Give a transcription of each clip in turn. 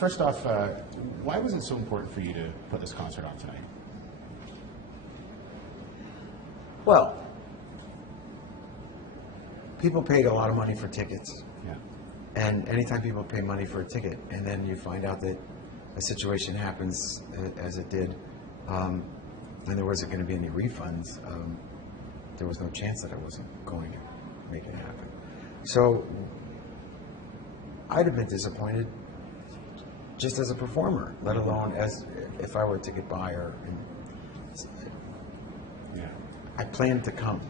First off, why was it so important for you to put this concert on tonight? Well, people paid a lot of money for tickets. Yeah. And anytime people pay money for a ticket and then you find out that a situation happens as it did, and there wasn't going to be any refunds, there was no chance that I wasn't going to make it happen. So I'd have been disappointed just as a performer, let alone as if I were a ticket buyer. Yeah. I plan to come.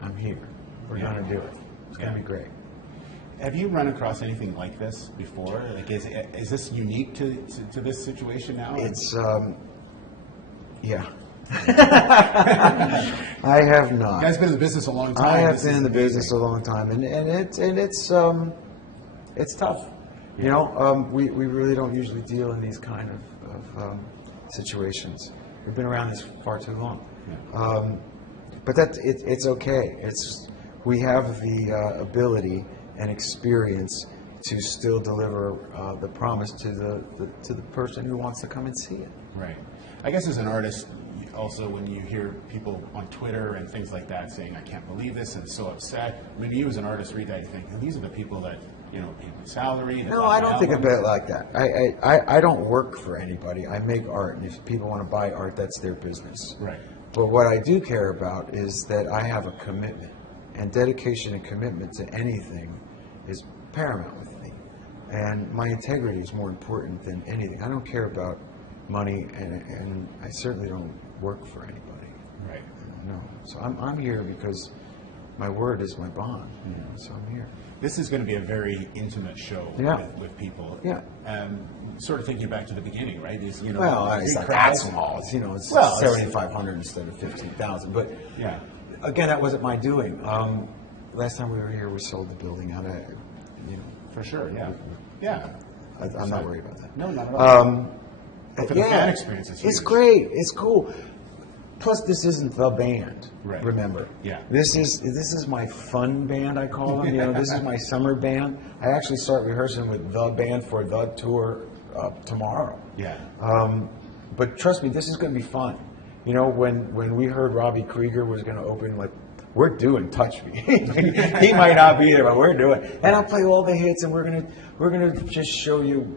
I'm here. We're going to do it. It's going to be great. Have you run across anything like this before? Like, is this unique to this situation now? It's, yeah. I have not. You guys been in the business a long time. I have been in the business a long time, and it's tough. You know, we really don't usually deal in these kind of situations. We've been around this far too long. Yeah. But it's okay. We have the ability and experience to still deliver the promise to the person who wants to come and see it. Right. I guess as an artist, also when you hear people on Twitter and things like that saying, "I can't believe this," and so upset. I mean, you as an artist read that, you think, these are the people that pay my salary. No, I don't think of it like that. I don't work for anybody. I make art, and if people want to buy art, that's their business. Right. But what I do care about is that I have a commitment, and dedication and commitment to anything is paramount with me. And my integrity is more important than anything. I don't care about money, and I certainly don't work for anybody. Right. No. So I'm here because my word is my bond. So I'm here. This is going to be a very intimate show with people. Yeah. Sort of thinking back to the beginning, right? It's it's big not that crowds. small. It's it's Well, 7,500 instead of 15,000. But Yeah. again, that wasn't my doing. Last time we were here, we sold the building out. For sure. Yeah. Yeah. I'm not worried about that. No, not at all. But for the fan experience, it's huge. great. It's cool. Plus, this isn't the band. Right. Remember. Yeah. This is my fun band. I call them. This is my summer band. I actually start rehearsing with the band for the tour tomorrow. Yeah. But trust me, this is going to be fun. When we heard Robbie Krieger was going to open, we're doing Touch Me. He might not be there, but we're doing. And I'll play all the hits, and we're gonna just show you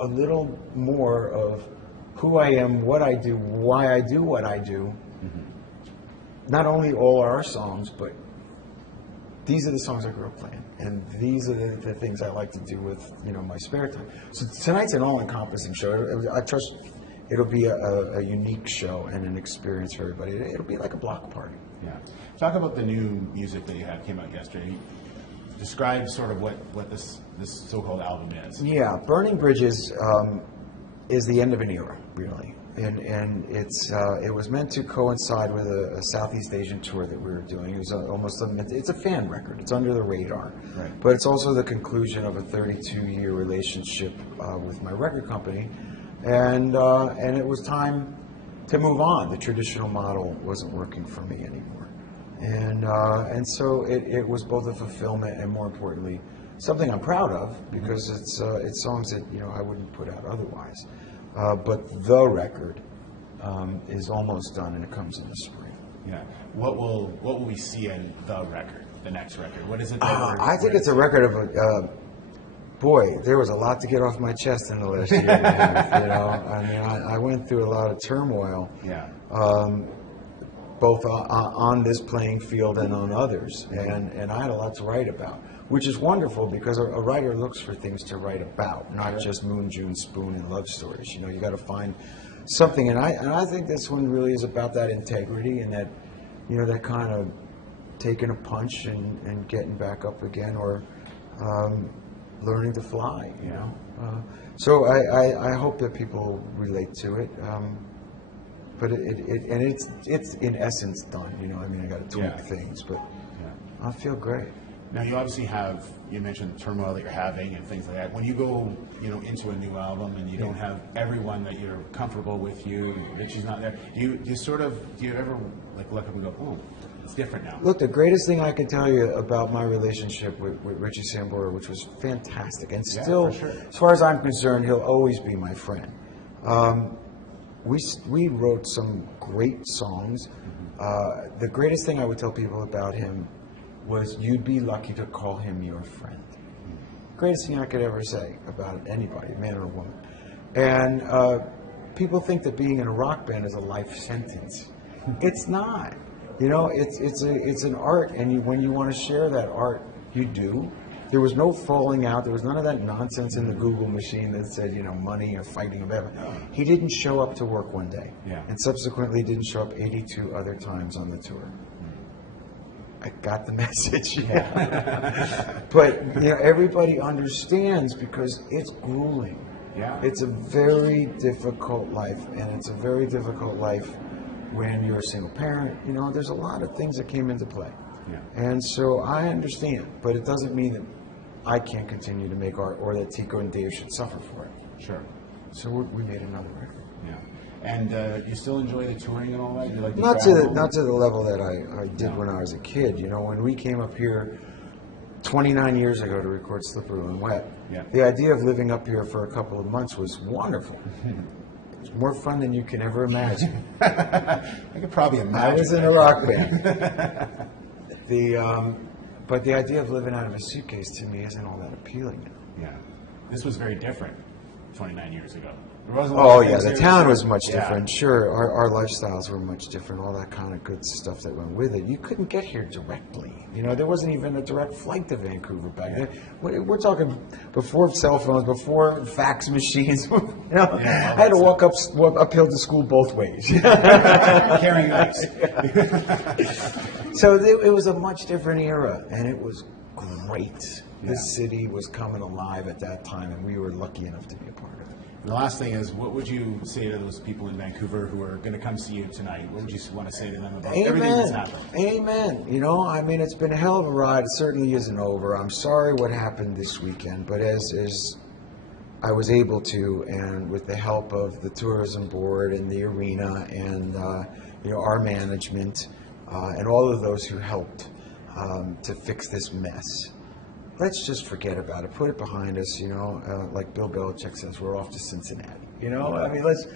a little more of who I am, what I do, why I do what I do. Mm-hmm. Not only all our songs, but these are the songs I grew up playing, and these are the things I like to do with my spare time. So tonight's an all-encompassing show. I trust it'll be a unique show and an experience for everybody. It'll be like a block party. Yeah. Talk about the new music that you had came out yesterday. Describe sort of what this so-called album is. Yeah, Burning Bridges is the end of an era, really, and it was meant to coincide with a Southeast Asian tour that we were doing. It was it's a fan record. It's under the radar, right. But it's also the conclusion of a 32-year relationship with my record company, and it was time to move on. The traditional model wasn't working for me anymore, and so it was both a fulfillment and, more importantly, something I'm proud of, because it's songs that I wouldn't put out otherwise. But the record is almost done, and it comes in the spring. Yeah. What will we see in the record, the next record? What is it? I think it's a record of boy, there was a lot to get off my chest in the last year. I went through a lot of turmoil. Yeah. Both on this playing field and on others, and I had a lot to write about, which is wonderful, because a writer looks for things to write about, not just Moon, June, Spoon, and love stories. You got to find something, and I think this one really is about that integrity and that that kind of taking a punch and getting back up again, or learning to fly. So I hope that people relate to it. But it's in essence done. I got to tweak things, but I feel great. Now you obviously you mentioned the turmoil that you're having and things like that. When you go, into a new album and you don't have everyone that you're comfortable with, Richie's not there. Do you ever look up and go, oh, It's different now. Look, the greatest thing I can tell you about my relationship with Richie Sambora, which was fantastic, and still, for sure. as far as I'm concerned, he'll always be my friend. We wrote some great songs. The greatest thing I would tell people about him was you'd be lucky to call him your friend. Greatest thing I could ever say about anybody, man or woman. And people think that being in a rock band is a life sentence. It's not. You know, it's an art, and when you want to share that art, you do. There was no falling out. There was none of that nonsense in the Google machine that said, you know, money or fighting or whatever. He didn't show up to work one day, and subsequently didn't show up 82 other times on the tour. I got the message. But you know, everybody understands because it's grueling. It's a very difficult life, and it's a very difficult life when you're a single parent. You know, there's a lot of things that came into play. And so I understand, but it doesn't mean that I can't continue to make art or that Tico and Dave should suffer for it. Sure. So we made another record. And you still enjoy the touring and all that? You like Not to the level that I did when I was a kid. You know, when we came up here 29 years ago to record Slippery When Wet, the idea of living up here for a couple of months was wonderful. It's more fun than you can ever imagine. I could probably imagine. I was in a rock band. But the idea of living out of a suitcase to me isn't all that appealing now. This was very different 29 years ago. The town was much different. Sure, our lifestyles were much different. All that kind of good stuff that went with it. You couldn't get here directly. You know, there wasn't even a direct flight to Vancouver back then. We're talking before cell phones, before fax machines. You know, I had to walk uphill to school both ways. Carrying ice. So it was a much different era, and it was great. This city was coming alive at that time, and we were lucky enough to be a part of it. And the last thing is, what would you say to those people in Vancouver who are going to come see you tonight? What would you want to say to them about everything that's happened? Amen. You know, I mean, it's been a hell of a ride. It certainly isn't over. I'm sorry what happened this weekend, but as I was able to, and with the help of the tourism board and the arena and you know, our management and all of those who helped to fix this mess, let's just forget about it. Put it behind us. You know, like Bill Belichick says, we're off to Cincinnati. You know, I mean, let's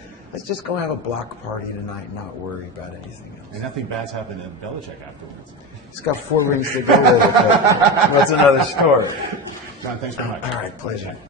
just go have a block party tonight and not worry about anything else. And nothing bad's happened to Belichick afterwards. He's got 4 rings to go with it, but that's another story. Jon, thanks very much. All right, pleasure.